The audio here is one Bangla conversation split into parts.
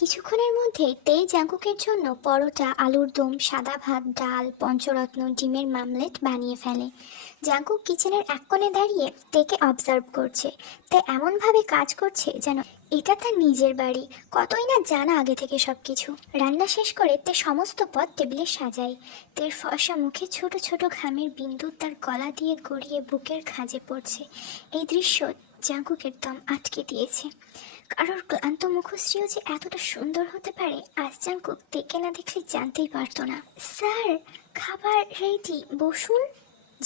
কিছুক্ষণের মধ্যেই তে জাঙ্কুকের জন্য পরোটা, আলুর দম, সাদা ভাত, ডাল, পঞ্চরত্ন, ডিমের মামলেট বানিয়ে ফেলে। জাঙ্কুক কিচেনের এক কোণে দাঁড়িয়ে তেকে অবজার্ভ করছে। তে এমনভাবে কাজ করছে যেন এটা তার নিজের বাড়ি। কতই না জানা আগে থেকে সবকিছু। রান্না শেষ করে তে সমস্ত পদ টেবিলে সাজায়। তের ফর্সা মুখে ছোট ছোট ঘামের বিন্দু তার গলা দিয়ে গড়িয়ে বুকের খাঁজে পড়ছে। এই দৃশ্য জাঙ্কুকের দম আটকে দিয়েছে। কারোর ক্লান্ত মুখশ্রীও যে এতটা সুন্দর হতে পারে আজ জাঙ্কুক দেখে না দেখলে জানতেই পারতো না। স্যার, খাবার রেডি, বসুন।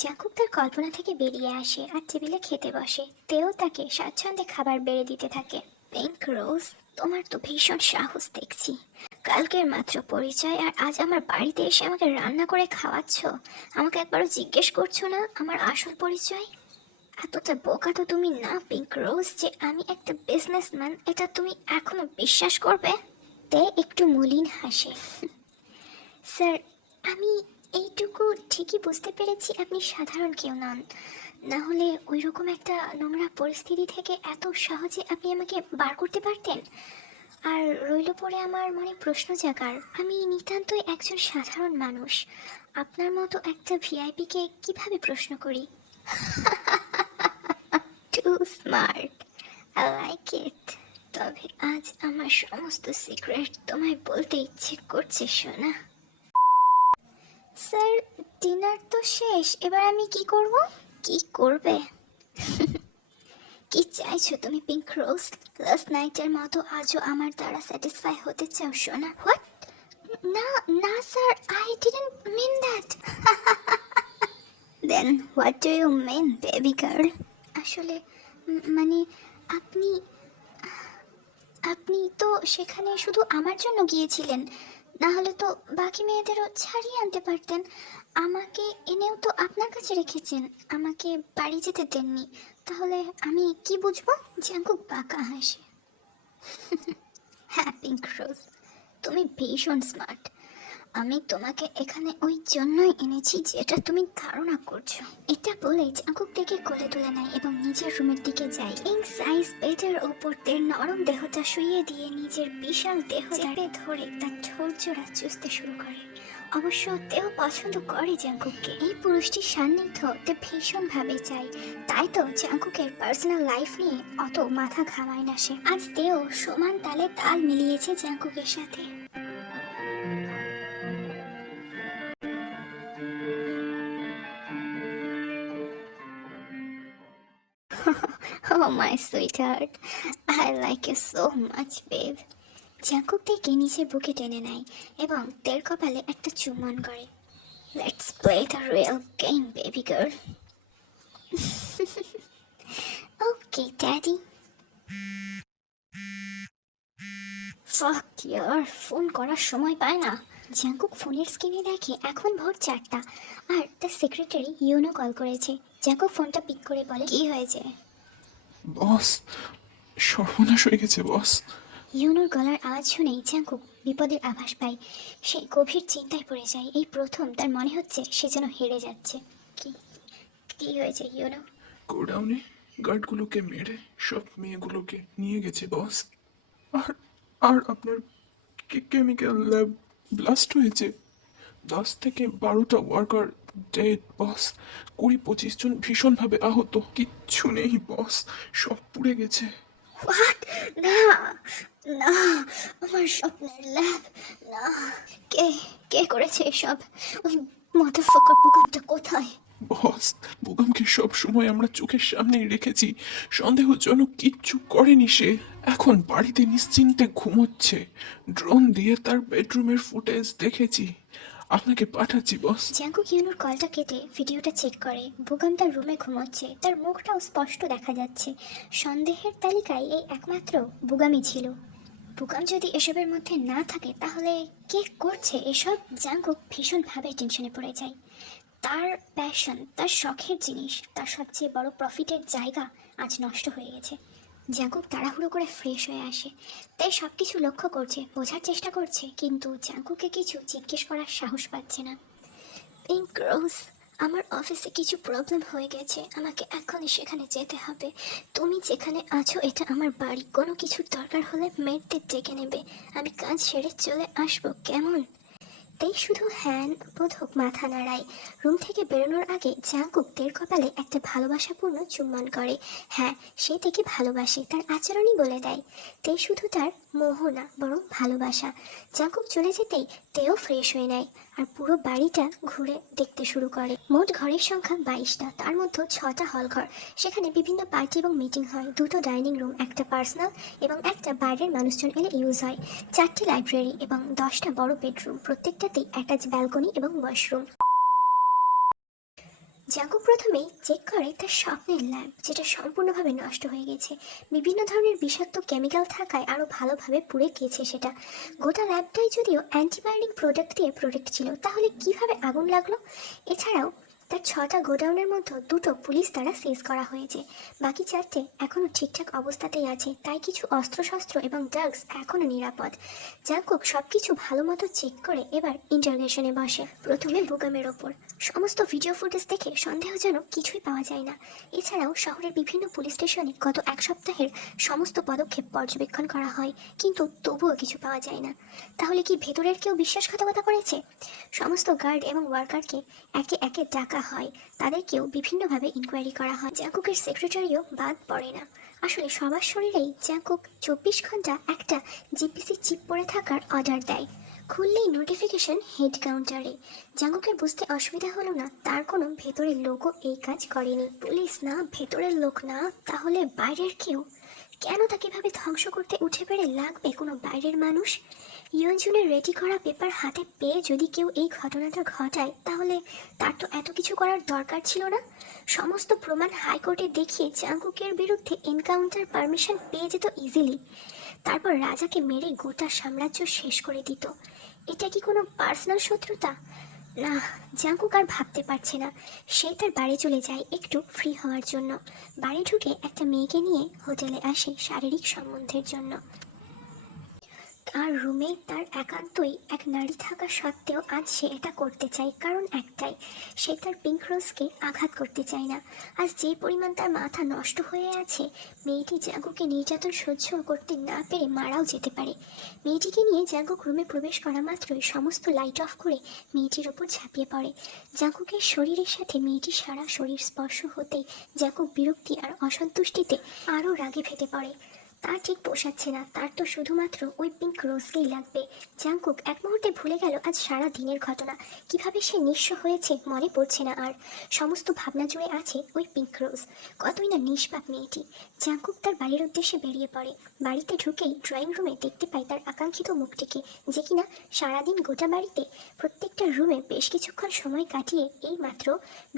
জাঙ্কুক তার কল্পনা থেকে বেরিয়ে আসে আর টেবিলে খেতে বসে। তেও তাকে স্বাচ্ছন্দ্যে খাবার বেড়ে দিতে থাকে। পিঙ্ক রোজ, তোমার তো ভীষণ সাহস দেখছি। কালকের মাত্র পরিচয় আর আজ আমার বাড়িতে এসে আমাকে রান্না করে খাওয়াচ্ছ। আমাকে একবারও জিজ্ঞেস করছো না আমার আসল পরিচয়? এতটা বোকা তো তুমি না পিঙ্ক রোজ যে আমি একটা বিজনেসম্যান এটা তুমি এখনো বিশ্বাস করবে? তে একটু মলিন হাসে। স্যার, আমি এইটুকু ঠিকই বুঝতে পেরেছি আপনি সাধারণ কেউ নন। না হলে ওই রকম একটা নোংরা পরিস্থিতি থেকে এত সহজে আপনি আমাকে বার করতে পারতেন। আর রইল পড়ে আমার মনে প্রশ্ন জাগার, আমি নিতান্তই একজন সাধারণ মানুষ। আপনার মতো একটা ভিআইপিকে কিভাবে প্রশ্ন করি? Too smart, I like it. তবে আজ আমার সমস্ত সিক্রেট তোমায় বলতে ইচ্ছে করছে সোনা। স্যার, ডিনার তো শেষ, এবার আমি কি করব? কি করবে? কি চাইছো তুমি পিঙ্ক রোজ? লাস্ট নাইটের মতো আজও আমার দ্বারা স্যাটিসফাই হতে চাও সোনা? হোয়াট? না না sir, I didn't mean that. Then what do you mean baby girl? আসলে মানে আপনি আপনি তো সেখানে শুধু আমার জন্য গিয়েছিলেন, না হলে তো বাকি মেয়েদেরও ছাড়িয়ে আনতে পারতেন। আমাকে এনেও তো আপনার কাছে রেখেছেন, আমাকে বাড়ি যেতে দেননি। তাহলে আমি কি বুঝবো? জাঙ্কুক বাঁকা হাসে। হ্যাঁ পিঙ্ক রোজ, তুমি ভীষণ স্মার্ট। আমি তোমাকে এখানে ওই জন্যই এনেছি যেটা তুমি ধারণা করছো। এটা বলে জাঙ্কুক থেকে কোলে তুলে নেয় এবং নিজের রুমের দিকে যায়। কিং সাইজ বেডের ওপর তের নরম দেহটা শুইয়ে দিয়ে নিজের বিশাল দেহ চেপে ধরে তার ঠোঁট জোড়া চুষতে শুরু করে। অবশ্য তেও পছন্দ করে জাঙ্কুককে। এই পুরুষটির সান্নিধ্য তে ভীষণ ভাবে চাই। তাই তো জাঙ্কুকের পার্সোনাল লাইফ নিয়ে অত মাথা ঘামায় না সে। আজ তেও সমান তালে তাল মিলিয়েছে জাঙ্কুকের সাথে। Oh my sweetheart, I like you so much, babe. Jungkook থেকে নিচের বুকে টেনে নেয় এবং তের কপালে একটা চুম্বন করে। Let's play the real game, baby girl. Okay, daddy. Fuck your phone করার সময় পায় না। জাঙ্কুক ফোনের স্ক্রিনে দেখে এখন ভোর 4টা আর তার সেক্রেটারি ইউনো কল করেছে। জাঙ্কুক ফোনটা পিক করে বলে, কি হয়েছে? বস, সর্বনাশ হয়ে গেছে বস। ইউনোর গলার আওয়াজ শুনেই জাঙ্কুক বিপদের আভাস পায়। সে গভীর চিন্তায় পড়ে যায়। এই প্রথম তার মনে হচ্ছে সে যেন হেরে যাচ্ছে। কি কি হয়েছে ইউনো? গোডাউনে গার্ডগুলোকে মেরে সব মেয়েগুলোকে নিয়ে গেছে বস। আর আর আপনার কেমিক্যাল ল্যাব ব্লাস্ট হয়েছে। 10 থেকে 12টা ওয়ার্কার ডেড বস। 20-25 জন ভীষণভাবে আহত। কিচ্ছু নেই বস, সব পুড়ে গেছে। হোয়াট? না না, আমার স্বপ্নের ল্যাব না। কে কে করেছে এসব? ওই মাদারফাকার বুকামটা কোথায়? বস, বুগামকে সব সময় আমরা চোখের সামনেই রেখেছি। সন্দেহজনক কিচ্ছু করেনি সে। এখন বাড়িতে নিশ্চিন্তে ঘুমোচ্ছে। ড্রোন দিয়ে তার বেডরুমের ফুটেজ দেখেছি, আপনাকে পাঠাচ্ছি বস। জাঙ্কুক ইউনোর কলটা কেটে ভিডিওটা চেক করে। বুকাম তার রুমে ঘুমোচ্ছে, তার মুখটাও স্পষ্ট দেখা যাচ্ছে। সন্দেহের তালিকায় এই একমাত্র বুগামই ছিল। বুকাম যদি এসবের মধ্যে না থাকে তাহলে কে করছে এসব? জাঙ্কুক ভীষণভাবে টেনশনে পড়ে যায়। তার প্যাশন, তার শখের জিনিস, তার সবচেয়ে বড় প্রফিটের জায়গা আজ নষ্ট হয়ে গেছে। জাঙ্কুক তাড়াহুড়ো করে ফ্রেশ হয়ে আসে। তাই সব কিছু লক্ষ্য করছে, বোঝার চেষ্টা করছে, কিন্তু জাঙ্কুকে কিছু জিজ্ঞেস করার সাহস পাচ্ছে না। পিঙ্ক রোজ, আমার অফিসে কিছু প্রবলেম হয়ে গেছে, আমাকে এখনই সেখানে যেতে হবে। তুমি যেখানে আছো এটা আমার বাড়ি, কোনো কিছুর দরকার হলে মেয়েদের ডেকে নেবে, আমি কাজ সেরে চলে আসবো, কেমন? তেই শুধু হ্যান বোধক মাথা নাড়ায়। রুম থেকে বেরোনোর আগে জাঙ্কুক তের কপালে একটা ভালোবাসাপূর্ণ চুম্বন করে। হ্যাঁ, সে তেকে ভালোবাসে, তার আচরণই বলে দেয়। তে শুধু তার মোহ না, বরং ভালোবাসা। জাঙ্কুক চলে যেতেই তেও ফ্রেশ হয়ে নেয় আর পুরো বাড়িটা ঘুরে দেখতে শুরু করে। মোট ঘরের সংখ্যা 22টা, তার মধ্যে 6টা হল ঘর। সেখানে বিভিন্ন পার্টি এবং মিটিং হয়। 2টো ডাইনিং রুম, একটা পার্সোনাল এবং একটা বাইরের মানুষজন এলে ইউজ হয়। 4টি লাইব্রেরি এবং 10টা বড় বেডরুম, প্রত্যেকটাতেই অ্যাটাচ ব্যালকনি এবং ওয়াশরুম। জাঙ্কুক প্রথমেই চেক করে তার স্বপ্নের ল্যাব, যেটা সম্পূর্ণভাবে নষ্ট হয়ে গেছে। বিভিন্ন ধরনের বিষাক্ত কেমিক্যাল থাকায় আরও ভালোভাবে পুড়ে গেছে সেটা। গোটা ল্যাবটাই যদিও অ্যান্টিবায়োটিক প্রোডাক্ট দিয়ে প্রোটেক্ট ছিল, তাহলে কিভাবে আগুন লাগলো? এছাড়াও তার 6টা গোডাউনের মধ্যে 2টো পুলিশ দ্বারা সিজ করা হয়েছে, বাকি 4টে এখনও ঠিকঠাক অবস্থাতেই আছে। তাই কিছু অস্ত্রশস্ত্র এবং ড্রাগস এখনও নিরাপদ। জাঙ্কুক সব কিছু ভালো মতো চেক করে এবার ইন্টারোগেশনে বসে। প্রথমে বুকামের ওপর সমস্ত ভিডিও ফুটেজ দেখে সন্দেহজনক কিছুই পাওয়া যায় না। এছাড়াও শহরের বিভিন্ন পুলিশ স্টেশনে গত 1 সপ্তাহের সমস্ত পদক্ষেপ পর্যবেক্ষণ করা হয়, কিন্তু তবুও কিছু পাওয়া যায় না। তাহলে কি ভেতরের কেউ বিশ্বাসঘাতকতা করেছে? সমস্ত গার্ড এবং ওয়ার্কারকে একে একে ডাকা হয়, তাদেরকেও বিভিন্নভাবে ইনকোয়ারি করা হয়। জাঙ্কুকের সেক্রেটারিও বাদ পড়ে না। আসলে সবার শরীরেই জাঙ্কুক 24 ঘন্টা একটা জিপিসি চিপ পরে থাকার অর্ডার দেয়। খুললেই নোটিফিকেশন হেড কাউন্টারে। জাঙ্কুকের বুঝতে অসুবিধা হলো না তার কোনো ভেতরের লোকও এই কাজ করেনি। পুলিশ না, ভেতরের লোক না, তাহলে বাইরের কেউ? কেন তাকে ভাবে ধ্বংস করতে উঠে পেরে লাগবে কোনো বাইরের মানুষ? ইয়নজুনের রেডি করা পেপার হাতে পেয়ে যদি কেউ এই ঘটনাটা ঘটায়, তাহলে তার তো এত কিছু করার দরকার ছিল না। সমস্ত প্রমাণ হাইকোর্টে দেখিয়ে জাঙ্কুকের বিরুদ্ধে এনকাউন্টার পারমিশন পেয়ে যেত ইজিলি। তারপর রাজাকে মেরে গোটা সাম্রাজ্য শেষ করে দিত। এটা কি কোনো পার্সোনাল শত্রুতা? না, জাঙ্কুক আর ভাবতে পারছে না। সে তার বাড়ি চলে যায় একটু ফ্রি হওয়ার জন্য। বাড়ি ঢুকে একটা মেয়েকে নিয়ে হোটেলে আসে শারীরিক সম্বন্ধের জন্য। তার রুমে তার একান্তই এক নারী থাকা সত্ত্বেও আজ সে এটা করতে চায়, কারণ একটাই, সে তার পিঙ্ক রোজকে আঘাত করতে চায় না। আজ যে পরিমাণ তার মাথা নষ্ট হয়ে আছে, মেয়েটি জাঙ্কুকে নির্যাতন সহ্য করতে না পেরে মারাও যেতে পারে। মেয়েটিকে নিয়ে জাঙ্কুক রুমে প্রবেশ করা মাত্রই সমস্ত লাইট অফ করে মেয়েটির ওপর ঝাঁপিয়ে পড়ে। জাঙ্কুকের শরীরের সাথে মেয়েটির সারা শরীর স্পর্শ হতেই জাঙ্কুক বিরক্তি আর অসন্তুষ্টিতে আরও রাগে ফেটে পড়ে। তার ঠিক পোষাচ্ছে না, তার তো শুধুমাত্র ওই পিঙ্ক রোজকেই লাগবে। জাঙ্কুক এক মুহূর্তে ভুলে গেল আজ সারা দিনের ঘটনা। কিভাবে সে নিঃস্ব হয়েছে মনে পড়ছে না আর। সমস্ত ভাবনা জুড়ে আছে ওই পিঙ্ক রোজ। কতই না নিষ্পাপ মেয়েটি। জাঙ্কুক তার বাড়ির উদ্দেশ্যে বেরিয়ে পড়ে। বাড়িতে ঢুকেই ড্রয়িং রুমে দেখতে পায় তার আকাঙ্ক্ষিত মুখটিকে, যে কিনা সারাদিন গোটা বাড়িতে প্রত্যেকটা রুমে বেশ কিছুক্ষণ সময় কাটিয়ে এই মাত্র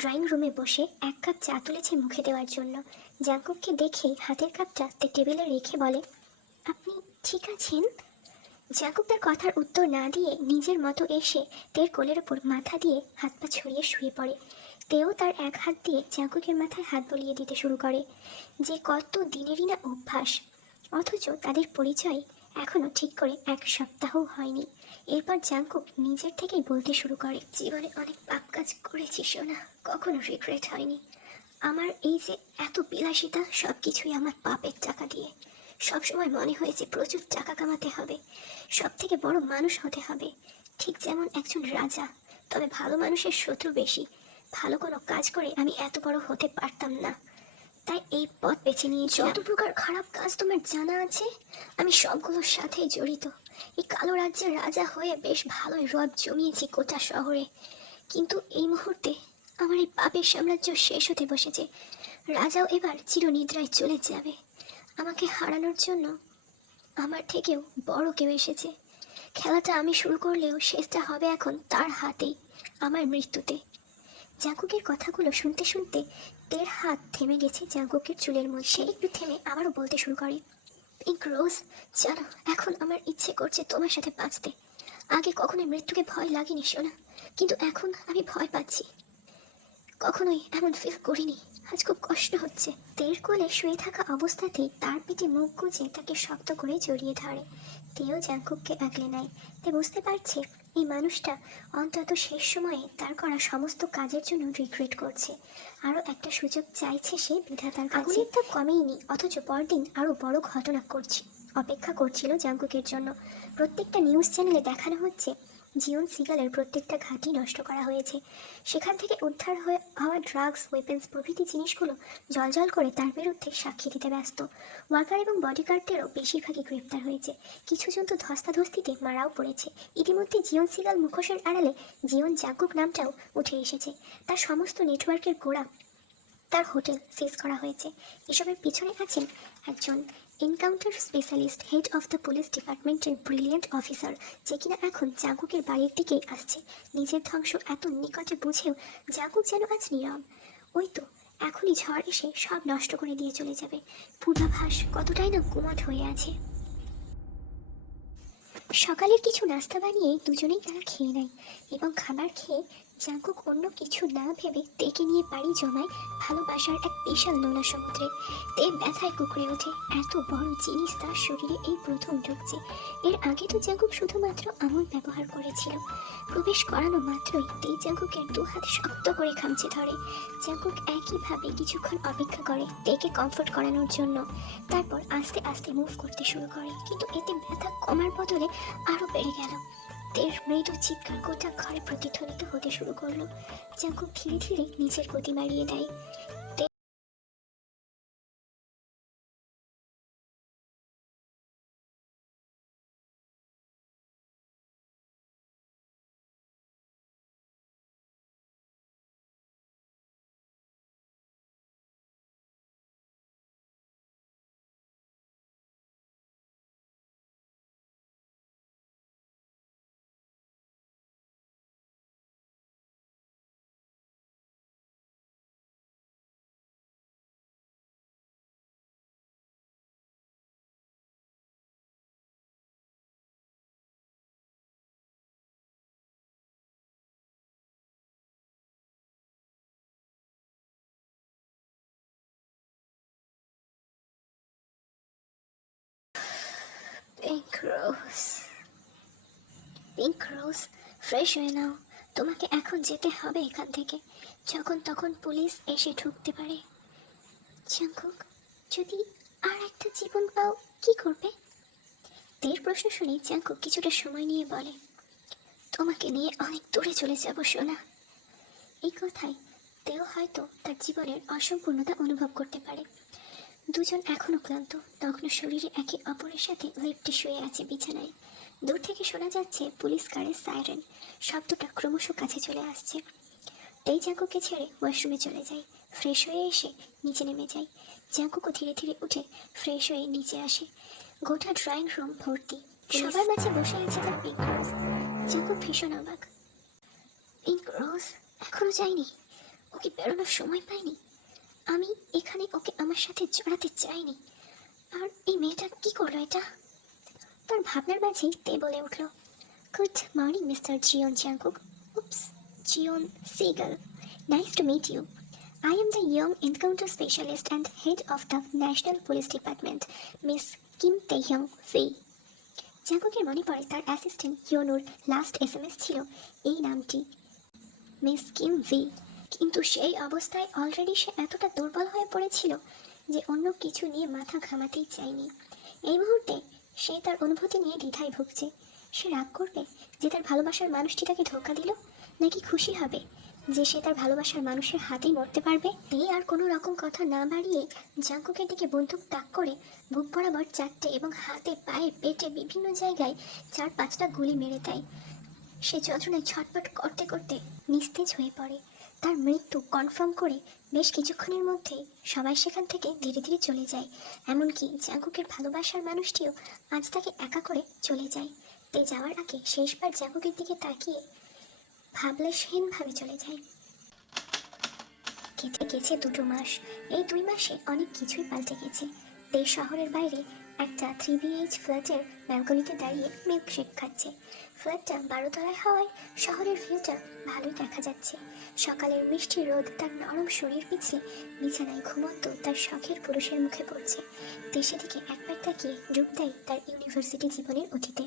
ড্রয়িং রুমে বসে 1 কাপ চা তুলেছে মুখে দেওয়ার জন্য। জাঙ্কুককে দেখেই হাতের কাপটা টেবিলে রেখে বলে, আপনি ঠিক আছেন? জাঙ্কুক তার কথার উত্তর না দিয়ে নিজের মতো এসে তের কোলের ওপর মাথা দিয়ে হাত পা ছড়িয়ে শুয়ে পড়ে। তেও তার এক হাত দিয়ে জাঙ্কুকের মাথায় হাত বুলিয়ে দিতে শুরু করে, যে কত দিনেরই না অভ্যাস। অথচ তাদের পরিচয় এখনও ঠিক করে 1 সপ্তাহও হয়নি। এরপর জাঙ্কুক নিজের থেকেই বলতে শুরু করে, জীবনে অনেক পাপ কাজ করেছি সোনা, কখনো রিগ্রেট হয়নি। আমার এই যে এত বিলাসিতা, সব কিছুই আমার পাপের টাকা দিয়ে। সবসময় মনে হয়েছে প্রচুর টাকা কামাতে হবে, সব থেকে বড় মানুষ হতে হবে, ঠিক যেমন একজন রাজা। তবে ভালো মানুষের শত্রু বেশি। ভালো কোনো কাজ করে আমি এত বড় হতে পারতাম না, তাই এই পথ বেছে নিয়েছি। যত প্রকার খারাপ কাজ তোমার জানা আছে, আমি সবগুলোর সাথেই জড়িত। এই কালো রাজ্যের রাজা হয়ে বেশ ভালোই রব জমিয়েছি গোটা শহরে, কিন্তু এই মুহূর্তে আমার এই পাপের সাম্রাজ্য শেষ হতে বসেছে। রাজাও এবার চিরনিদ্রায় চলে যাবে। আমাকে হারানোর জন্য আমার থেকেও বড় কেউ এসেছে। খেলাটা আমি শুরু করলেও শেষটা হবে এখন তার হাতেই, আমার মৃত্যুতে। জাঙ্কুকের কথাগুলো শুনতে শুনতে তের হাত থেমে গেছে জাঙ্কুকের চুলের মধ্যে। সে একটু থেমে আবারও বলতে শুরু করে, পিঙ্ক রোজ, জানো এখন আমার ইচ্ছে করছে তোমার সাথে বাঁচতে। আগে কখনোই মৃত্যুকে ভয় লাগেনি শোনা, কিন্তু এখন আমি ভয় পাচ্ছি। কখনোই এমন ফিল করিনি, আজ খুব কষ্ট হচ্ছে। তের কোলে শুয়ে থাকা অবস্থাতেই তার পেটে মুখ গুজে তাকে শক্ত করে জড়িয়ে ধরে। তেও জাংকুককে আগলে নেয়। তে বুঝতে পারছে এই মানুষটা অন্তত শেষ সময়ে তার করা সমস্ত কাজের জন্য রিগ্রেট করছে। আরও একটা সুযোগ চাইছে সে বিধাতার কাছে। আগুনের তাপ কমেইনি, অথচ পরদিন আরও বড় ঘটনা অপেক্ষা করছিল জাংকুকের জন্য। প্রত্যেকটা নিউজ চ্যানেলে দেখানো হচ্ছে জিওন সিগালের প্রত্যেকটা ঘাঁটি নষ্ট করা হয়েছে। সেখান থেকে উদ্ধার হওয়া ড্রাগস, ওয়েপেন্স প্রভৃতি জিনিসগুলো জলজল করে তার বিরুদ্ধে সাক্ষী দিতে ব্যস্ত। ওয়ার্কার এবং বডিগার্ডদেরও বেশিরভাগই গ্রেপ্তার হয়েছে, কিছু জন তো ধস্তাধস্তিতে মারাও পড়েছে। ইতিমধ্যে জিওন সিগাল মুখোশের আড়ালে জিওন জাংকুক নামটাও উঠে এসেছে। তার সমস্ত নেটওয়ার্কের গোড়া তার হোটেল সিজ করা হয়েছে। এসবের পিছনে আছেন একজন encounter specialist, head of the police ডিপার্টমেন্টের ব্রিলিয়েন্ট অফিসার, যে কিনা এখন জাংকুকের বাড়ির দিকেই আসছে। নিজের ধ্বংস এত নিকটে বুঝেও জাংকুক যেন আজ নীরব। ওই তো এখনই ঝড় এসে সব নষ্ট করে দিয়ে চলে যাবে। পূর্বাভাস কতটাই না গুমট হয়ে আছে। সকালের কিছু নাস্তা বানিয়ে দুজনেই তারা খেয়ে নেয় এবং খাবার খেয়ে জাংকুক অন্য কিছু না ভেবে তেকে নিয়ে পাড়ি জমায় ভালোবাসার এক বিশাল নোনা সমুদ্রে। তে ব্যথায় কুকড়ে ওঠে, এত বড় জিনিস তার শরীরে এই প্রথম ঢুকছে। এর আগে তো জাংকুক শুধুমাত্র আমল ব্যবহার করেছিল। প্রবেশ করানো মাত্রই তে জাংকুকের দু হাত শক্ত করে খামচে ধরে। জাংকুক একইভাবে কিছুক্ষণ অপেক্ষা করে তেকে কমফোর্ট করানোর জন্য, তারপর আস্তে আস্তে মুভ করতে শুরু করে। কিন্তু এতে ব্যথা কমার বদলে আরও বেড়ে গেল। তের মৃদু চিৎকার গোটা ঘরে প্রতিধ্বনিত হতে শুরু করলো। জাংকুক ধীরে ধীরে নিজের গতি বাড়িয়ে দেয়। পিঙ্ক রোজ, পিঙ্ক রোজ, ফ্রেশ হয়ে নাও। তোমাকে এখন যেতে হবে এখান থেকে, যখন তখন পুলিশ এসে ঢুকতে পারে। জাংকুক, যদি আর একটা জীবন পাও কি করবে? তের প্রশ্ন শুনে জাংকুক কিছুটা সময় নিয়ে বলে, তোমাকে নিয়ে অনেক দূরে চলে যাব সোনা। এই কথায় তেও হয়তো তার জীবনের অসম্পূর্ণতা অনুভব করতে পারে। দুজন এখনো ক্লান্ত, নগ্ন শরীরে একে অপরের সাথে লেপ্টে শুয়ে আছে বিছানায়। দূর থেকে শোনা যাচ্ছে পুলিশ কারের সাইরেন, শব্দটা ক্রমশ কাছে চলে আসছে। তেই জাংকুককে ছেড়ে ওয়াশরুমে চলে যায়। ফ্রেশ হয়ে এসে নিচে নেমে যায়। জাংকুকও ধীরে ধীরে উঠে ফ্রেশ হয়ে নিচে আসে। গোটা ড্রয়িং রুম ভর্তি, সবার মাঝে বসে আছে তার পিঙ্ক রোজ। জাংকুক ভীষণ অবাক। পিঙ্ক রোজ এখনো যায়নি? ওকে বেরোনোর সময় পায়নি? আমি এখানে ওকে আমার সাথে জড়াতে চাইনি, আর এই মেয়েটা কি করলো এটা? তার ভাবনার মাঝেই তে বলে উঠল, good morning mister Jeon Jungkook. Oops, Jeon Seagal, nice to meet you. I am the young encounter specialist and head of the National Police Department, Miss Kim Tae-hyung Fei. জাংকুকের মনে পড়ে তার অ্যাসিস্ট্যান্ট ইয়োনুর লাস্ট SMS ছিল এই নামটি, মিস কিম ভি। কিন্তু সেই অবস্থায় অলরেডি সে এতটা দুর্বল হয়ে পড়েছিল যে অন্য কিছু নিয়ে মাথা ঘামাতেই চায়নি। এই মুহূর্তে সে তার অনুভূতি নিয়ে দ্বিধায় ভুগছে। সে রাগ করবে যে তার ভালোবাসার মানুষটি তাকে ধোঁকা দিল, নাকি খুশি হবে যে সে তার ভালোবাসার মানুষের হাতেই মরতে পারবে? এই আর কোনো রকম কথা না বাড়িয়ে জাংকুকের দিকে বন্দুক তাক করে বুক বরাবর 4টে এবং হাতে, পায়ে, পেটে বিভিন্ন জায়গায় 4-5টা গুলি মেরে দেয়। সে যন্ত্রণায় ছটপট করতে করতে নিস্তেজ হয়ে পড়ে। তার মৃত্যু কনফার্ম করে বেশ কিছুক্ষণের মধ্যেই সবাই সেখান থেকে ধীরে ধীরে চলে যায়। এমনকি জাংকুকের ভালোবাসার মানুষটিও আজ তাকে একা করে চলে যায়। তে যাওয়ার আগে শেষবার জাংকুকের দিকে তাকিয়ে ভাবলেশহীনভাবে চলে যায়। কেটে গেছে 2 মাস। এই 2 মাসে অনেক কিছুই পাল্টে গেছে। তে শহরের বাইরে একটা 3BH ফ্ল্যাটের ব্যালকনিতে দাঁড়িয়ে মিল্কশেক খাচ্ছে। ফ্ল্যাটটা 12 তলায় হওয়ায় শহরের ভিউটা ভালোই দেখা যাচ্ছে। সকালের মিষ্টি রোদ তার নরম শরীর পিছলে বিছানায় ঘুমন্ত তার শখের পুরুষের মুখে পড়ছে। দেশে দিকে একবার তাকিয়ে ডুব দেয় তার ইউনিভার্সিটি জীবনের অতীতে।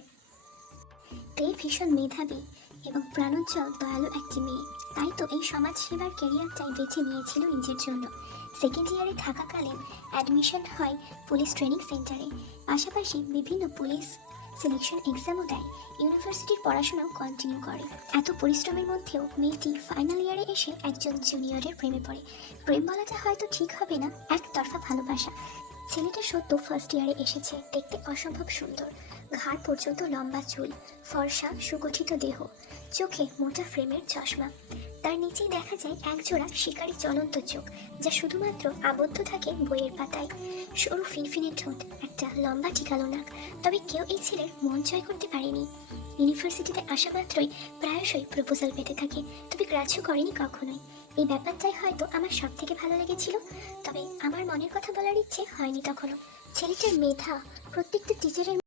তে ভীষণ মেধাবী এবং প্রাণোজ্জ্বল দয়ালু একটি মেয়ে, তাই তো এই সমাজ সেবার ক্যারিয়ারটাই বেছে নিয়েছিল নিজের জন্য। সেকেন্ড ইয়ারে থাকাকালীন অ্যাডমিশন হয় পুলিশ ট্রেনিং সেন্টারে, পাশাপাশি বিভিন্ন পুলিশ সিলেকশন এক্সামও দেয়। ইউনিভার্সিটির পড়াশোনাও কন্টিনিউ করে। এত পরিশ্রমের মধ্যেও মেয়েটি ফাইনাল ইয়ারে এসে একজন জুনিয়রের প্রেমে পড়ে। প্রেম বলাটা হয়তো ঠিক হবে না, একতরফা ভালোবাসা। ছেলেটা সদ্য ফার্স্ট ইয়ারে এসেছে, দেখতে অসম্ভব সুন্দর, ঘাড় পর্যন্ত লম্বা চুল, ফর্সা সুগঠিত দেহ, চোখে মোটা ফ্রেমের চশমা। তার নিচেই দেখা যায় একজোড়া শিকারী জ্বলন্ত চোখ, যা শুধুমাত্র আবদ্ধ থাকে বইয়ের পাতায়। সরু ফিনফিনে ঠোঁট, একটা লম্বা টিকালো নাক। তবে কেউ এই ছেলের মন জয় করতে পারেনি। ইউনিভার্সিটিতে আসা মাত্রই প্রায়শই প্রপোজাল পেতে থাকে, তবে গ্রাহ্য করেনি কখনোই। এই ব্যাপারটাই হয়তো আমার সব থেকে ভালো লেগেছিল, তবে আমার মনের কথা বলার ইচ্ছে হয়নি তখনও। ছেলেটার মেধা প্রত্যেকটা টিচারের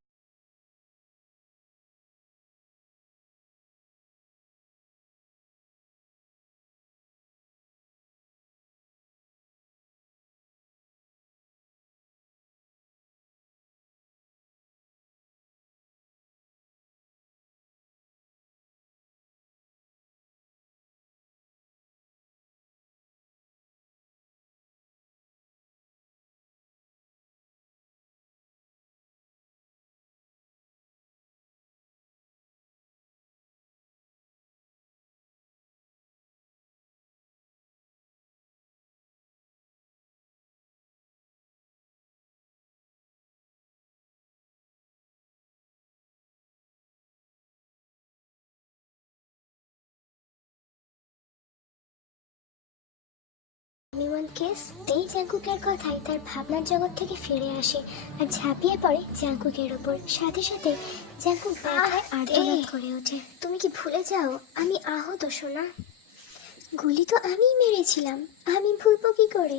মিমন কেস তেই জাঙ্কুকের কথায় তার ভাবনার জগৎ থেকে ফিরে আসে আর ঝাঁপিয়ে পড়ে জাঙ্কুকের ওপর। সাথে সাথে জাঙ্কুক ব্যথায় আর্তনাদ করে ওঠে। তুমি কি ভুলে যাও আমি আহত সোনা? গুলি তো আমিই মেরেছিলাম, আমি ভুলবো কি করে?